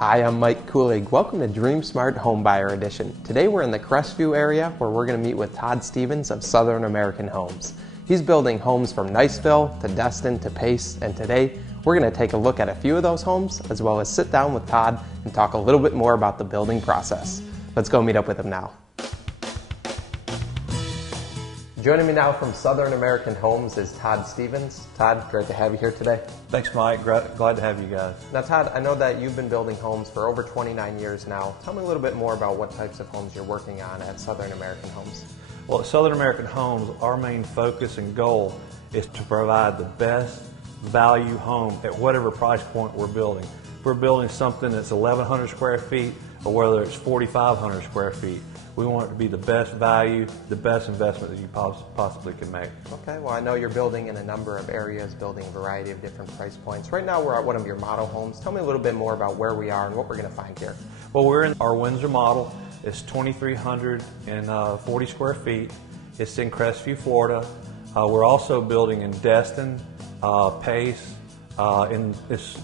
Hi, I'm Mike Kulig. Welcome to Dream Smart Homebuyer Edition. Today we're in the Crestview area where we're going to meet with Todd Stephens of Southern American Homes. He's building homes from Niceville to Destin to Pace, and today we're going to take a look at a few of those homes as well as sit down with Todd and talk a little bit more about the building process. Let's go meet up with him now. Joining me now from Southern American Homes is Todd Stephens. Todd, great to have you here today. Thanks, Mike. Glad to have you guys. Now, Todd, I know that you've been building homes for over 29 years now. Tell me a little bit more about what types of homes you're working on at Southern American Homes. Well, at Southern American Homes, our main focus and goal is to provide the best value home at whatever price point we're building. If we're building something that's 1,100 square feet or whether it's 4,500 square feet, we want it to be the best value, the best investment that you possibly can make. Okay, well, I know you're building in a number of areas, building a variety of different price points. Right now we're at one of your model homes. Tell me a little bit more about where we are and what we're going to find here. Well, we're in our Windsor model. It's 2,340 square feet. It's in Crestview, Florida. We're also building in Destin, Pace, in this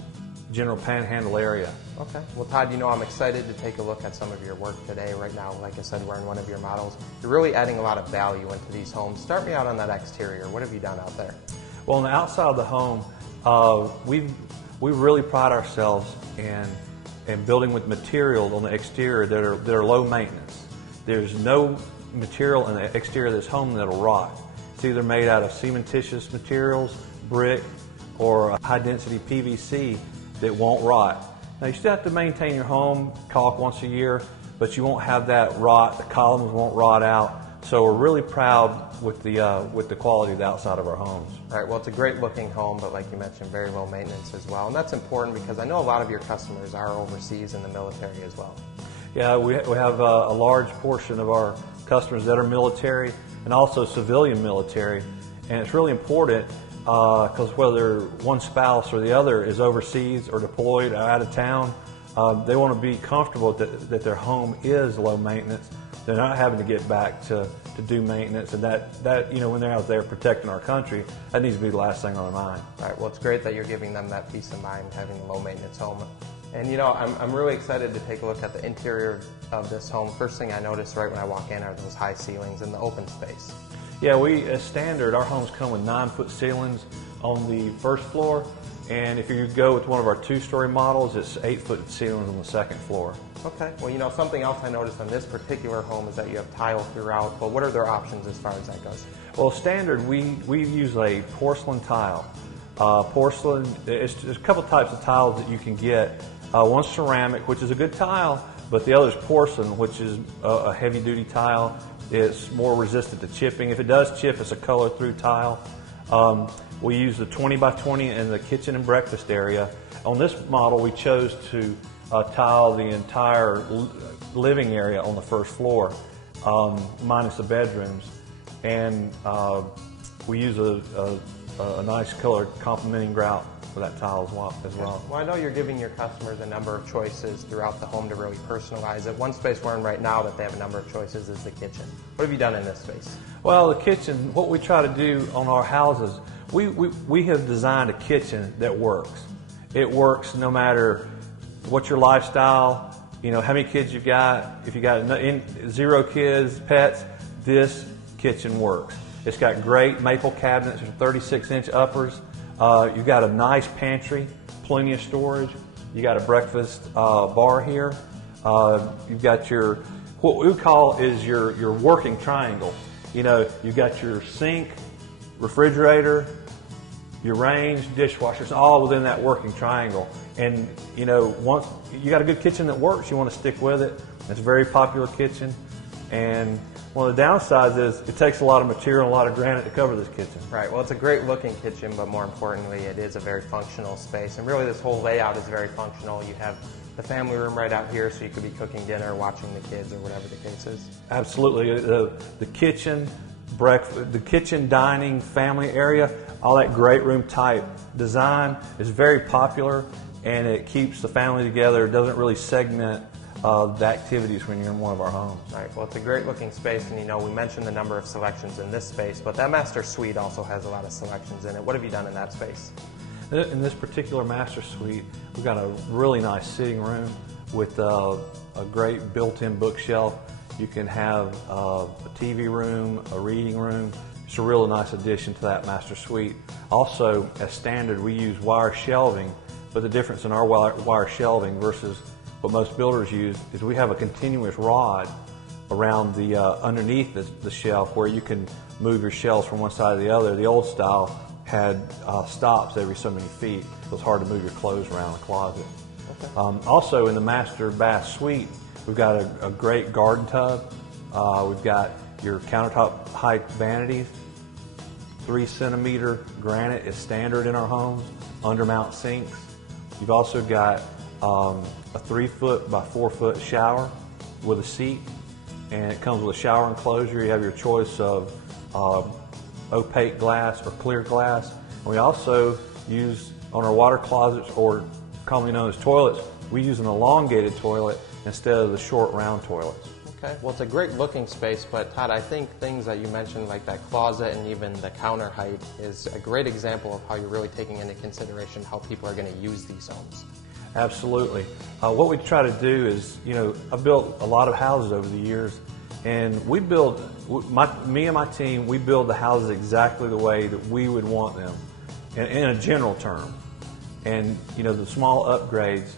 general Panhandle area. Okay. Well, Todd, you know I'm excited to take a look at some of your work today. Right now, like I said, we're in one of your models. You're really adding a lot of value into these homes. Start me out on that exterior. What have you done out there? Well, on the outside of the home, we really pride ourselves in building with materials on the exterior that are low maintenance. There's no material in the exterior of this home that'll rot. It's either made out of cementitious materials, brick, or high density PVC that won't rot. Now, you still have to maintain your home, caulk once a year, but you won't have that rot. The columns won't rot out. So we're really proud with the quality of the outside of our homes. All right, well, it's a great looking home, but like you mentioned, very low maintenance as well. And that's important because I know a lot of your customers are overseas in the military as well. Yeah, we have a large portion of our customers that are military and also civilian military. And it's really important because whether one spouse or the other is overseas or deployed or out of town, they want to be comfortable that their home is low maintenance. They're not having to get back to do maintenance, and that when they're out there protecting our country, that needs to be the last thing on their mind. All right, well, it's great that you're giving them that peace of mind, having a low maintenance home. And you know, I'm really excited to take a look at the interior of this home. First thing I noticed right when I walk in are those high ceilings and the open space. Yeah, as standard, our homes come with 9-foot ceilings on the first floor, and if you go with one of our 2-story models, it's 8-foot ceilings on the second floor. Okay, well, you know, something else I noticed on this particular home is that you have tile throughout, but what are their options as far as that goes? Well, standard, we use a porcelain tile. Porcelain, there's a couple types of tiles that you can get. One's ceramic, which is a good tile, but the other is porcelain, which is a heavy-duty tile. It's more resistant to chipping. If it does chip, it's a color-through tile. We use the 20 by 20 in the kitchen and breakfast area. On this model, we chose to tile the entire living area on the first floor, minus the bedrooms. And we use a nice colored complementing grout for that tile as well. Well, I know you're giving your customers a number of choices throughout the home to really personalize it. One space we're in right now that they have a number of choices is the kitchen. What have you done in this space? Well, the kitchen, what we try to do on our houses, we have designed a kitchen that works. It works no matter what your lifestyle, you know, how many kids you've got. If you got 0 kids, pets, this kitchen works. It's got great maple cabinets with 36-inch uppers. You've got a nice pantry, plenty of storage. You got a breakfast bar here. You've got what we call is your working triangle. You know, you've got your sink, refrigerator, your range, dishwashers, all within that working triangle. And you know, once you got a good kitchen that works, you want to stick with it. It's a very popular kitchen. And one of the downsides is it takes a lot of material and a lot of granite to cover this kitchen. Right, well, it's a great looking kitchen, but more importantly, it is a very functional space. And really, this whole layout is very functional. You have the family room right out here, so you could be cooking dinner, watching the kids, or whatever the case is. Absolutely. The kitchen, breakfast, the kitchen, dining, family area, all that great room type design is very popular, and it keeps the family together. It doesn't really segment the activities when you're in one of our homes. All right, well, it's a great looking space, and you know, we mentioned the number of selections in this space, but that master suite also has a lot of selections in it. What have you done in that space? In this particular master suite, we've got a really nice sitting room with a great built-in bookshelf. You can have a TV room, a reading room. It's a really nice addition to that master suite. Also, as standard, we use wire shelving, but the difference in our wire shelving versus what most builders use is we have a continuous rod around the underneath the shelf where you can move your shelves from one side to the other. The old style had stops every so many feet. It was hard to move your clothes around the closet. Okay. Also, in the master bath suite, we've got a great garden tub. We've got your countertop height vanities. 3-centimeter granite is standard in our homes. Undermount sinks. You've also got a 3-foot by 4-foot shower with a seat, and it comes with a shower enclosure. You have your choice of opaque glass or clear glass. And we also use on our water closets, or commonly known as toilets, we use an elongated toilet instead of the short round toilets. Okay, well, it's a great looking space, but Todd, I think things that you mentioned like that closet and even the counter height is a great example of how you're really taking into consideration how people are going to use these homes. Absolutely. What we try to do is, I've built a lot of houses over the years, and me and my team, we build the houses exactly the way that we would want them in a general term. And, the small upgrades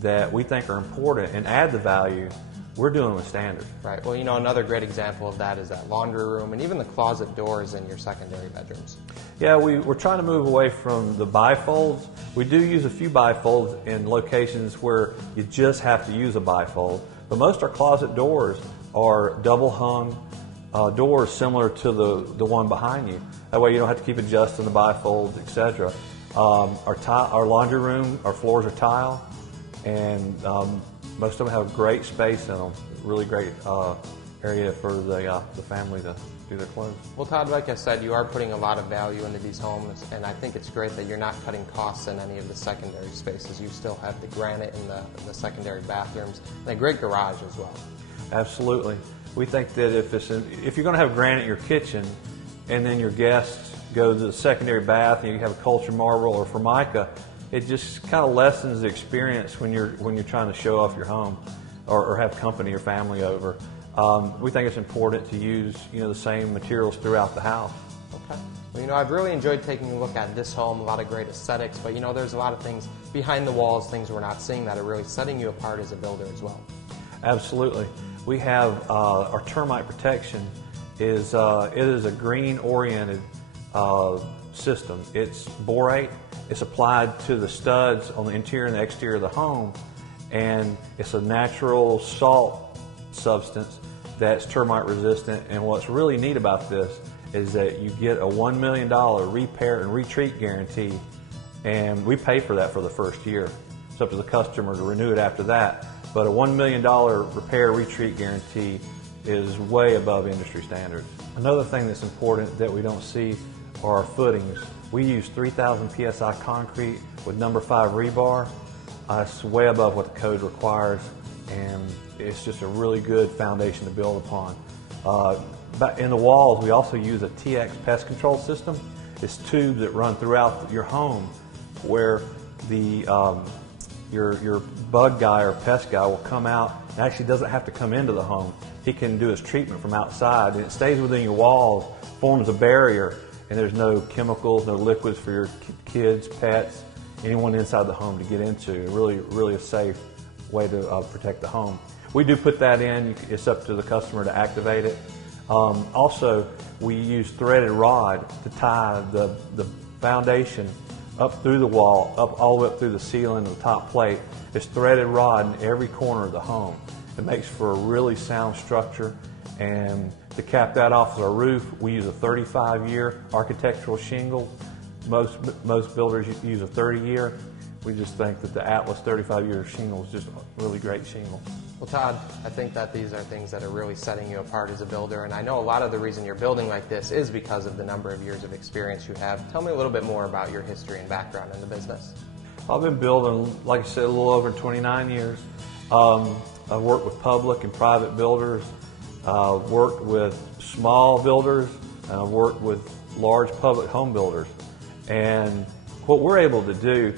that we think are important and add the value, we're doing with standard. Right. Well, another great example of that is that laundry room and even the closet doors in your secondary bedrooms. Yeah, we're trying to move away from the bifolds. We do use a few bifolds in locations where you just have to use a bifold, but most of our closet doors are double hung doors similar to the one behind you. That way you don't have to keep adjusting the bifolds, etc. Our laundry room, our floors are tile, and most of them have great space in them. Really great area for the family to do their clothes. Well, Todd, like I said, you are putting a lot of value into these homes, and I think it's great that you're not cutting costs in any of the secondary spaces. You still have the granite in the secondary bathrooms and a great garage as well. Absolutely. We think that if you're going to have granite in your kitchen, and then your guests go to the secondary bath and you have a cultured marble or Formica, it just kind of lessens the experience when you're trying to show off your home or have company or family over. We think it's important to use the same materials throughout the house. Okay. Well, I've really enjoyed taking a look at this home. A lot of great aesthetics, but there's a lot of things behind the walls, things we're not seeing that are really setting you apart as a builder as well. Absolutely. We have our termite protection it is a green-oriented system. It's borate. It's applied to the studs on the interior and the exterior of the home, and it's a natural salt substance that's termite resistant. And what's really neat about this is that you get a $1 million repair and retreat guarantee, and we pay for that for the first year. It's up to the customer to renew it after that, but a $1 million repair retreat guarantee is way above industry standards. Another thing that's important that we don't see are our footings. We use 3,000 PSI concrete with number 5 rebar. It's way above what the code requires, and it's just a really good foundation to build upon. But in the walls, we also use a TX pest control system. It's tubes that run throughout your home where your bug guy or pest guy will come out and actually doesn't have to come into the home. He can do his treatment from outside, and it stays within your walls, forms a barrier, and there's no chemicals, no liquids for your kids, pets, anyone inside the home to get into. Really, really a safe way to protect the home. We do put that in. It's up to the customer to activate it. Also, we use threaded rod to tie the foundation up through the wall, up all the way up through the ceiling and the top plate. It's threaded rod in every corner of the home. It makes for a really sound structure. And to cap that off as our roof, we use a 35-year architectural shingle. Most builders use a 30-year. We just think that the Atlas 35-year shingle is just a really great shingle. Well, Todd, I think that these are things that are really setting you apart as a builder, and I know a lot of the reason you're building like this is because of the number of years of experience you have. Tell me a little bit more about your history and background in the business. I've been building, like I said, a little over 29 years. I've worked with public and private builders. I've worked with small builders, and I've worked with large public home builders. And what we're able to do,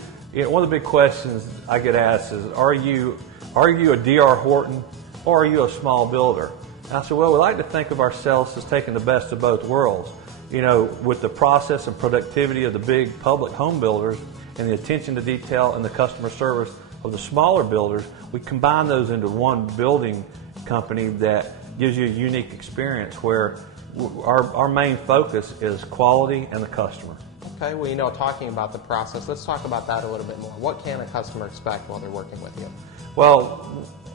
one of the big questions I get asked is, are you a D.R. Horton or are you a small builder? And I said, well, we like to think of ourselves as taking the best of both worlds. With the process and productivity of the big public home builders and the attention to detail and the customer service of the smaller builders, we combine those into one building company that gives you a unique experience where our main focus is quality and the customer. Okay, well, talking about the process, let's talk about that a little bit more. What can a customer expect while they're working with you? Well,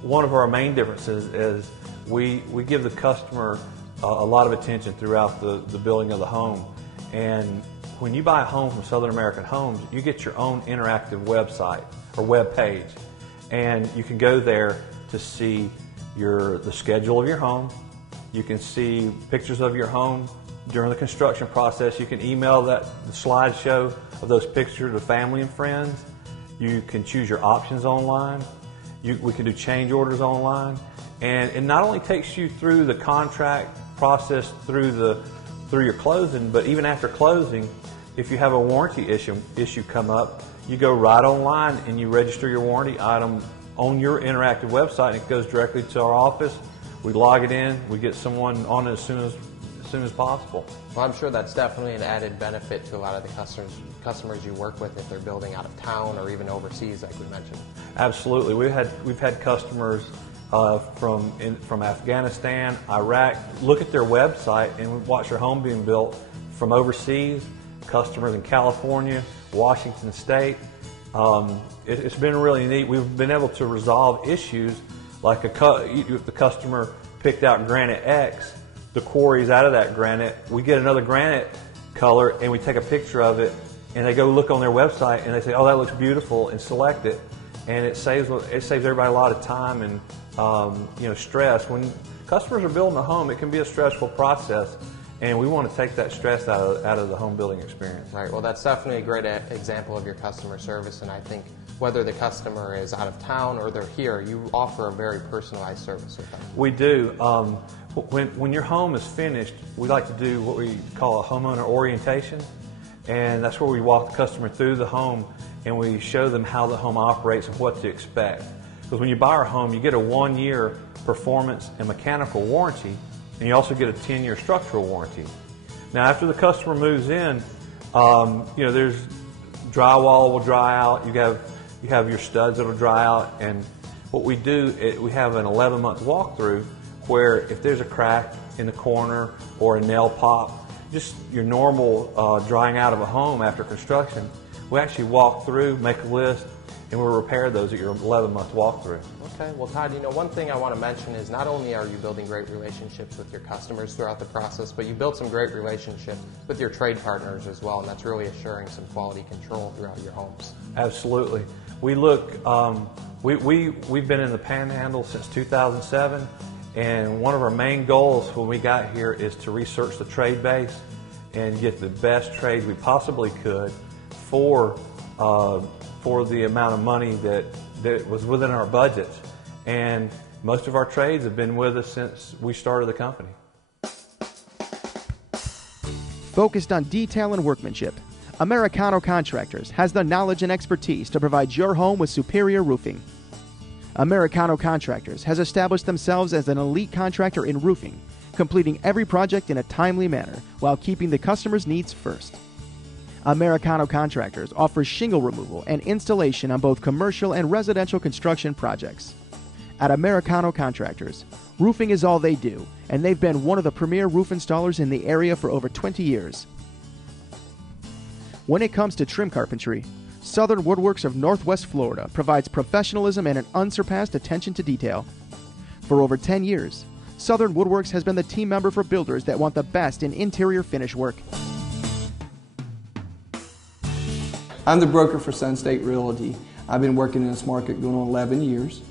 one of our main differences is we give the customer a lot of attention throughout the building of the home. And when you buy a home from Southern American Homes, you get your own interactive website or web page. And you can go there to see the schedule of your home. You can see pictures of your home during the construction process. You can email the slideshow of those pictures to family and friends. You can choose your options online. We can do change orders online. And it not only takes you through the contract process through your closing, but even after closing, if you have a warranty issue come up, you go right online and you register your warranty item on your interactive website, and it goes directly to our office. We log it in, we get someone on it as soon as possible. Well, I'm sure that's definitely an added benefit to a lot of the customers you work with if they're building out of town or even overseas, like we mentioned. Absolutely. We've had customers from Afghanistan, Iraq, look at their website and watch their home being built from overseas, customers in California, Washington State. It's been really neat. We've been able to resolve issues like if the customer picked out granite X, the quarries out of that granite, we get another granite color and we take a picture of it and they go look on their website and they say, oh, that looks beautiful, and select it. And it saves everybody a lot of time and stress. When customers are building a home, it can be a stressful process, and we want to take that stress out of the home building experience. Right. Well, that's definitely a great example of your customer service, and I think whether the customer is out of town or they're here, you offer a very personalized service with them. We do. When your home is finished, we like to do what we call a homeowner orientation, and that's where we walk the customer through the home and we show them how the home operates and what to expect. Because when you buy our home, you get a 1-year performance and mechanical warranty, and you also get a 10-year structural warranty. Now, after the customer moves in, there's drywall will dry out. You have your studs that'll dry out, and what we do, we have an 11-month walkthrough where if there's a crack in the corner or a nail pop, just your normal drying out of a home after construction, we actually walk through, make a list, and we'll repair those at your 11-month walkthrough. Okay, well, Todd, one thing I want to mention is not only are you building great relationships with your customers throughout the process, but you build some great relationships with your trade partners as well, and that's really assuring some quality control throughout your homes. Absolutely. We look, we've been in the Panhandle since 2007, and one of our main goals when we got here is to research the trade base and get the best trades we possibly could for the amount of money that was within our budgets. And most of our trades have been with us since we started the company. Focused on detail and workmanship, Americano Contractors has the knowledge and expertise to provide your home with superior roofing. Americano Contractors has established themselves as an elite contractor in roofing, completing every project in a timely manner while keeping the customer's needs first. Americano Contractors offers shingle removal and installation on both commercial and residential construction projects. At Americano Contractors, roofing is all they do, and they've been one of the premier roof installers in the area for over 20 years. When it comes to trim carpentry, Southern Woodworks of Northwest Florida provides professionalism and an unsurpassed attention to detail. For over 10 years, Southern Woodworks has been the team member for builders that want the best in interior finish work. I'm the broker for Sun State Realty. I've been working in this market going on 11 years.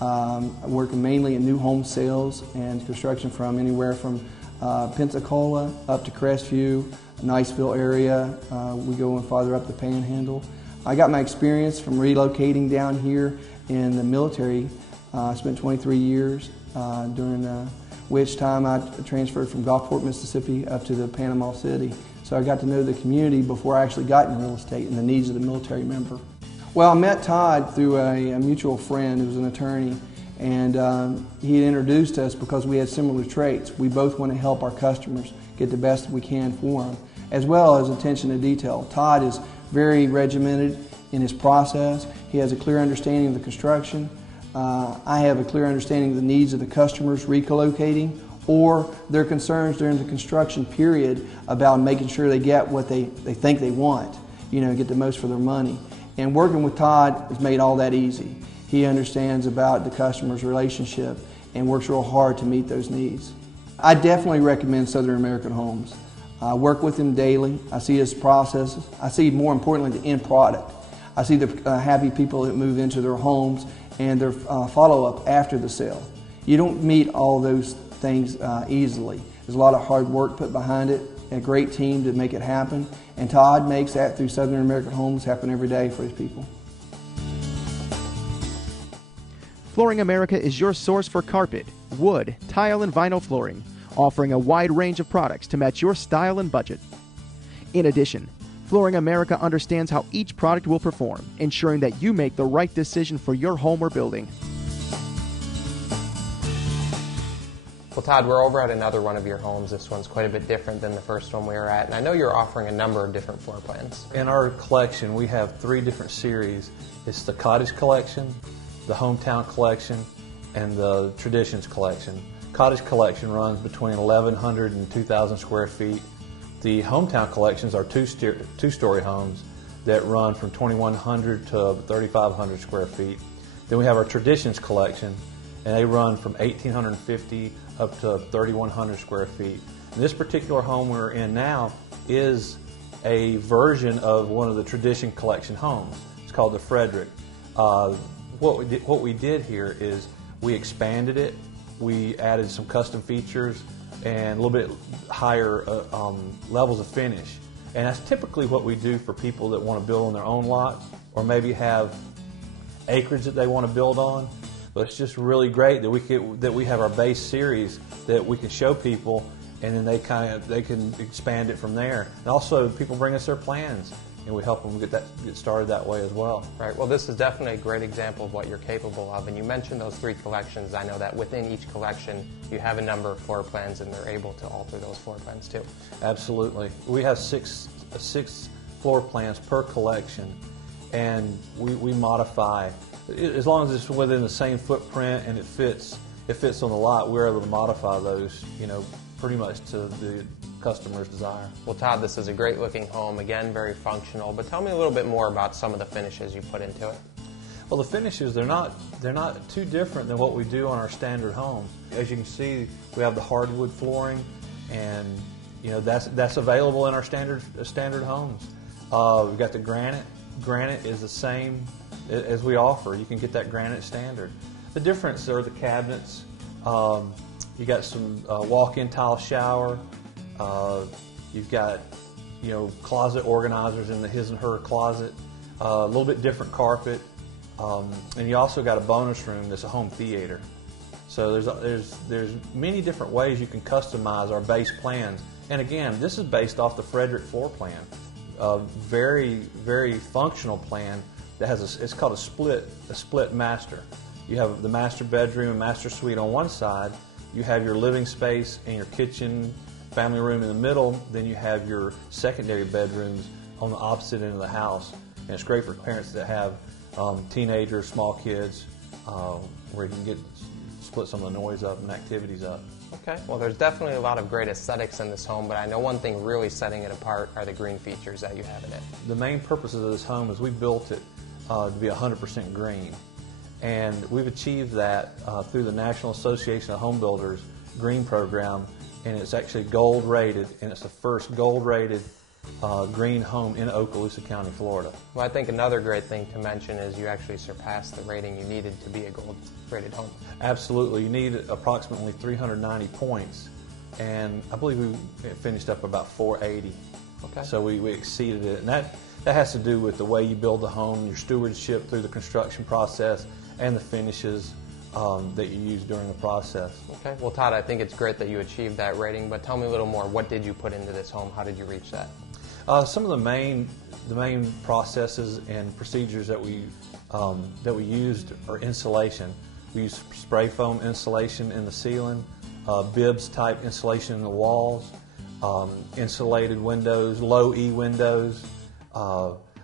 I'm working mainly in new home sales and construction from anywhere from Pensacola up to Crestview, Niceville area. We go farther up the Panhandle. I got my experience from relocating down here in the military. I spent 23 years during which time I transferred from Gulfport, Mississippi up to the Panama City. So I got to know the community before I actually got in real estate and the needs of the military member. Well, I met Todd through a mutual friend who was an attorney, and he introduced us because we had similar traits. We both want to help our customers get the best we can for them, as well as attention to detail. Todd is very regimented in his process. He has a clear understanding of the construction. I have a clear understanding of the needs of the customers relocating or their concerns during the construction period about making sure they get what they think they want, get the most for their money. And working with Todd has made all that easy. He understands about the customer's relationship and works real hard to meet those needs. I definitely recommend Southern American Homes. I work with him daily. I see his processes. I see, more importantly, the end product. I see the happy people that move into their homes and their follow-up after the sale. You don't meet all those things easily. There's a lot of hard work put behind it, a great team to make it happen, and Todd makes that through Southern American Homes happen every day for his people. Flooring America is your source for carpet, wood, tile, and vinyl flooring, offering a wide range of products to match your style and budget. In addition, Flooring America understands how each product will perform, ensuring that you make the right decision for your home or building. Well, Todd, we're over at another one of your homes. This one's quite a bit different than the first one we were at, and I know you're offering a number of different floor plans. In our collection, we have 3 different series. It's the Cottage Collection, the Hometown Collection, and the Traditions Collection. Cottage Collection runs between 1,100 and 2,000 square feet. The Hometown Collections are two-story homes that run from 2,100 to 3,500 square feet. Then we have our Traditions Collection, and they run from 1,850 up to 3,100 square feet. And this particular home we're in now is a version of one of the Tradition Collection homes. It's called the Frederick. What we did here is we expanded it. We added some custom features and a little bit higher levels of finish. And that's typically what we do for people that want to build on their own lot or maybe have acreage that they want to build on. But it's just really great that we have our base series that we can show people, and then they can expand it from there. And also, people bring us their plans, and we help them get started that way as well. Right. Well, this is definitely a great example of what you're capable of. And you mentioned those 3 collections. I know that within each collection, you have a number of floor plans, and they're able to alter those floor plans too. Absolutely. We have six floor plans per collection, and we modify. As long as it's within the same footprint and it fits on the lot, we're able to modify those, pretty much to the customer's desire. Well, Todd, this is a great looking home, again, very functional, but tell me a little bit more about some of the finishes you put into it. Well, the finishes, they're not too different than what we do on our standard homes. As you can see, we have the hardwood flooring, and that's available in our standard homes. We've got the granite. Granite is the same as we offer. You can get that granite standard. The difference are the cabinets. You got some walk-in tile shower. You've got closet organizers in the his and her closet. A little bit different carpet, and you also got a bonus room that's a home theater. So there's many different ways you can customize our base plans. And again, this is based off the Frederick floor plan, a very, very functional plan that has it's called a split master. You have the master bedroom and master suite on one side. You have your living space and your kitchen, family room in the middle. Then you have your secondary bedrooms on the opposite end of the house. And it's great for parents that have teenagers, small kids, where you can split some of the noise up and activities up. Okay, well, there's definitely a lot of great aesthetics in this home, but I know one thing really setting it apart are the green features that you have in it. The main purposes of this home is we built it to be 100% green. And we've achieved that through the National Association of Home Builders green program, and it's actually gold rated, and it's the first gold rated green home in Okaloosa County, Florida. Well, I think another great thing to mention is you actually surpassed the rating you needed to be a gold rated home. Absolutely. You need approximately 390 points, and I believe we finished up about 480. Okay. So we exceeded it, and that has to do with the way you build the home, your stewardship through the construction process, and the finishes. that you use during the process. Okay. Well, Todd, I think it's great that you achieved that rating, but tell me a little more. What did you put into this home? How did you reach that? Some of the main processes and procedures that we used are insulation. We used spray foam insulation in the ceiling, bibs type insulation in the walls, insulated windows, low E windows,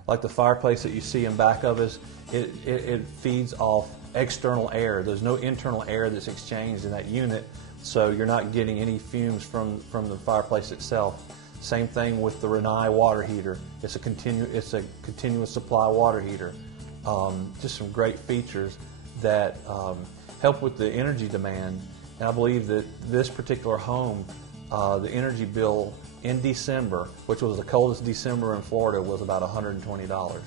like the fireplace that you see in back of us. It feeds off external air. There's no internal air that's exchanged in that unit, so you're not getting any fumes from the fireplace itself. Same thing with the Rinnai water heater. It's a continuous supply water heater. Just some great features that help with the energy demand. And I believe that this particular home, the energy bill in December, which was the coldest December in Florida, was about $120.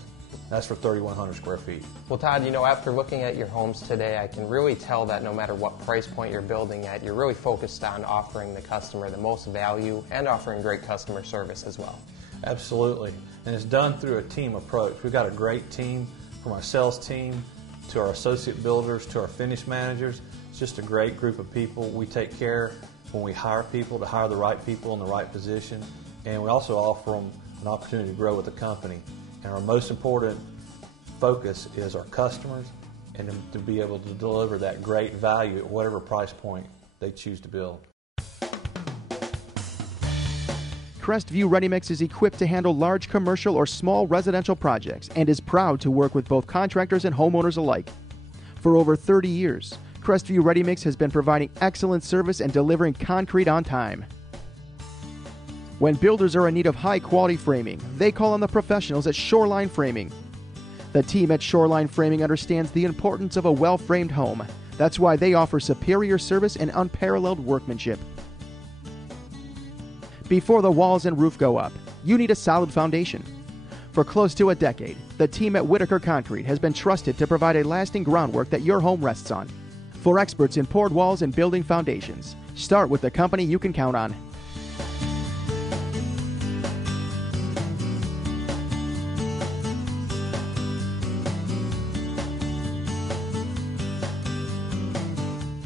That's for 3,100 square feet. Well, Todd, you know, after looking at your homes today, I can really tell that no matter what price point you're building at, you're really focused on offering the customer the most value and offering great customer service as well. Absolutely. And it's done through a team approach. We've got a great team, from our sales team to our associate builders to our finish managers. It's just a great group of people. We take care when we hire people to hire the right people in the right position, and we also offer them an opportunity to grow with the company. And our most important focus is our customers and to be able to deliver that great value at whatever price point they choose to build. Crestview Ready Mix is equipped to handle large commercial or small residential projects and is proud to work with both contractors and homeowners alike. For over 30 years, Crestview Ready Mix has been providing excellent service and delivering concrete on time. When builders are in need of high-quality framing, they call on the professionals at Shoreline Framing. The team at Shoreline Framing understands the importance of a well-framed home. That's why they offer superior service and unparalleled workmanship. Before the walls and roof go up, you need a solid foundation. For close to a decade, the team at Whitaker Concrete has been trusted to provide a lasting groundwork that your home rests on. For experts in poured walls and building foundations, start with the company you can count on.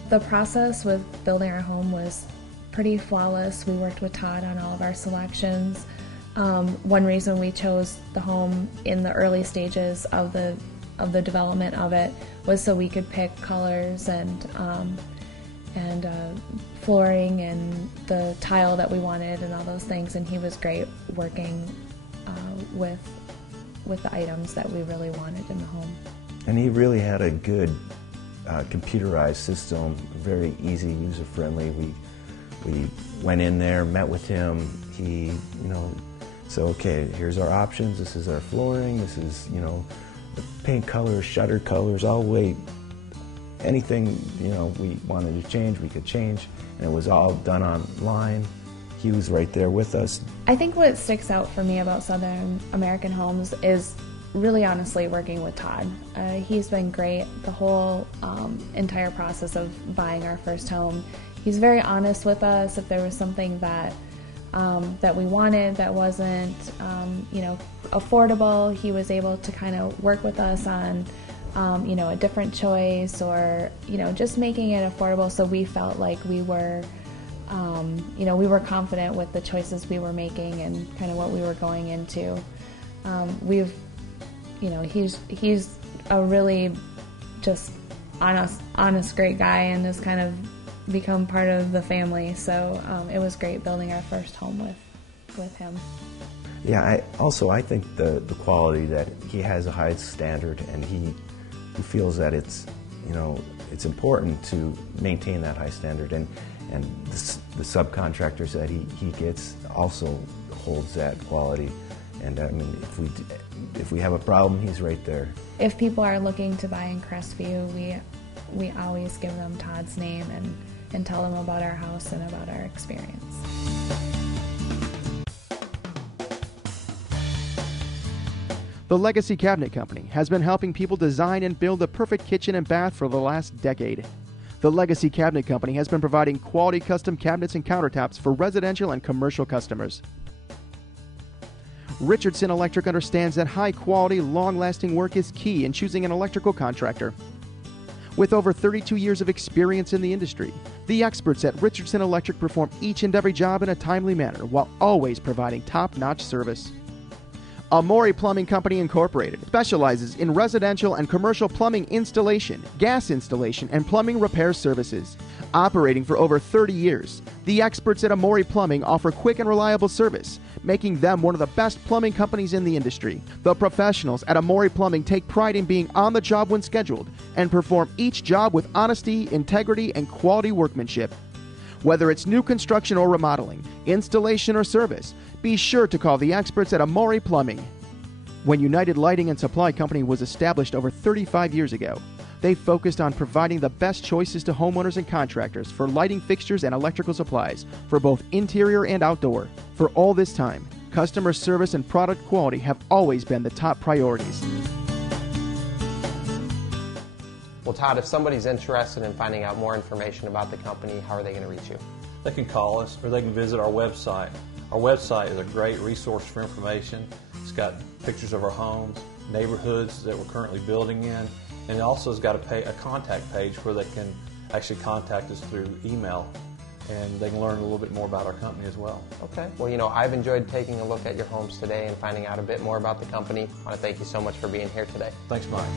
The process with building our home was pretty flawless. We worked with Todd on all of our selections. One reason we chose the home in the early stages of the development of it was so we could pick colors and flooring and the tile that we wanted and all those things. And he was great working with the items that we really wanted in the home. And he really had a good computerized system, very easy, user-friendly. We went in there, met with him. He, so okay, here's our options. This is our flooring. This is, the paint colors, shutter colors, all the way. Anything, we wanted to change, we could change. And it was all done online. He was right there with us. I think what sticks out for me about Southern American Homes is really honestly working with Todd. He's been great the whole entire process of buying our first home. He's very honest with us if there was something that we wanted that wasn't affordable. He was able to kind of work with us on a different choice or just making it affordable, so we felt like we were we were confident with the choices we were making and kind of what we were going into. He's a really just honest, great guy, and has kind of become part of the family. So it was great building our first home with him. Yeah, I think the quality that he has a high standard, and he feels that it's important to maintain that high standard, and the subcontractors that he gets also holds that quality. And I mean, if we have a problem, he's right there. If people are looking to buy in Crestview, we always give them Todd's name and tell them about our house and about our experience. The Legacy Cabinet Company has been helping people design and build the perfect kitchen and bath for the last decade. The Legacy Cabinet Company has been providing quality custom cabinets and countertops for residential and commercial customers. Richardson Electric understands that high-quality, long-lasting work is key in choosing an electrical contractor. With over 32 years of experience in the industry, the experts at Richardson Electric perform each and every job in a timely manner while always providing top-notch service. Amori Plumbing Company Incorporated specializes in residential and commercial plumbing installation, gas installation, and plumbing repair services. Operating for over 30 years, the experts at Amori Plumbing offer quick and reliable service, making them one of the best plumbing companies in the industry. The professionals at Amori Plumbing take pride in being on the job when scheduled and perform each job with honesty, integrity, and quality workmanship. Whether it's new construction or remodeling, installation or service, be sure to call the experts at Amori Plumbing. When United Lighting and Supply Company was established over 35 years ago, they focused on providing the best choices to homeowners and contractors for lighting fixtures and electrical supplies for both interior and outdoor. For all this time, customer service and product quality have always been the top priorities. Well, Todd, if somebody's interested in finding out more information about the company, how are they going to reach you? They can call us or they can visit our website. Our website is a great resource for information. It's got pictures of our homes, neighborhoods that we're currently building in, and it also has got a contact page where they can actually contact us through email, and they can learn a little bit more about our company as well. Okay. Well, I've enjoyed taking a look at your homes today and finding out a bit more about the company. I want to thank you so much for being here today. Thanks, Mike.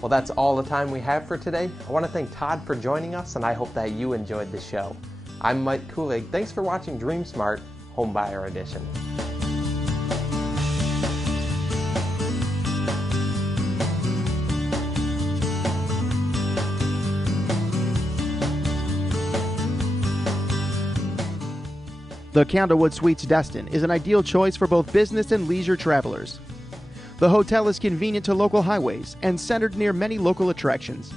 Well, that's all the time we have for today. I want to thank Todd for joining us, and I hope that you enjoyed the show. I'm Mike Kulig. Thanks for watching Dream Smart Homebuyer Edition. The Candlewood Suites Destin is an ideal choice for both business and leisure travelers. The hotel is convenient to local highways and centered near many local attractions.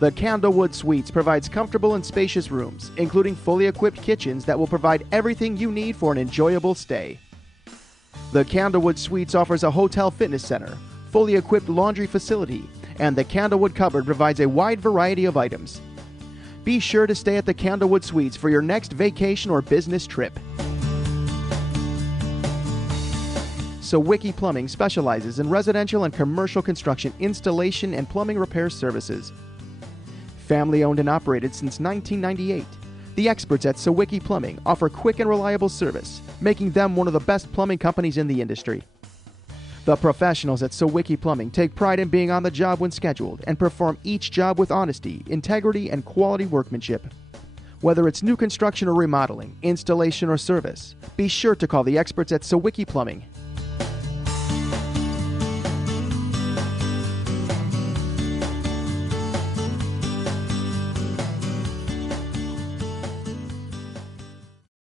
The Candlewood Suites provides comfortable and spacious rooms, including fully equipped kitchens that will provide everything you need for an enjoyable stay. The Candlewood Suites offers a hotel fitness center, fully equipped laundry facility, and the Candlewood Cupboard provides a wide variety of items. Be sure to stay at the Candlewood Suites for your next vacation or business trip. Sawicki Plumbing specializes in residential and commercial construction installation and plumbing repair services. Family owned and operated since 1998, the experts at Sawicki Plumbing offer quick and reliable service, making them one of the best plumbing companies in the industry. The professionals at Sawicki Plumbing take pride in being on the job when scheduled and perform each job with honesty, integrity, and quality workmanship. Whether it's new construction or remodeling, installation or service, be sure to call the experts at Sawicki Plumbing.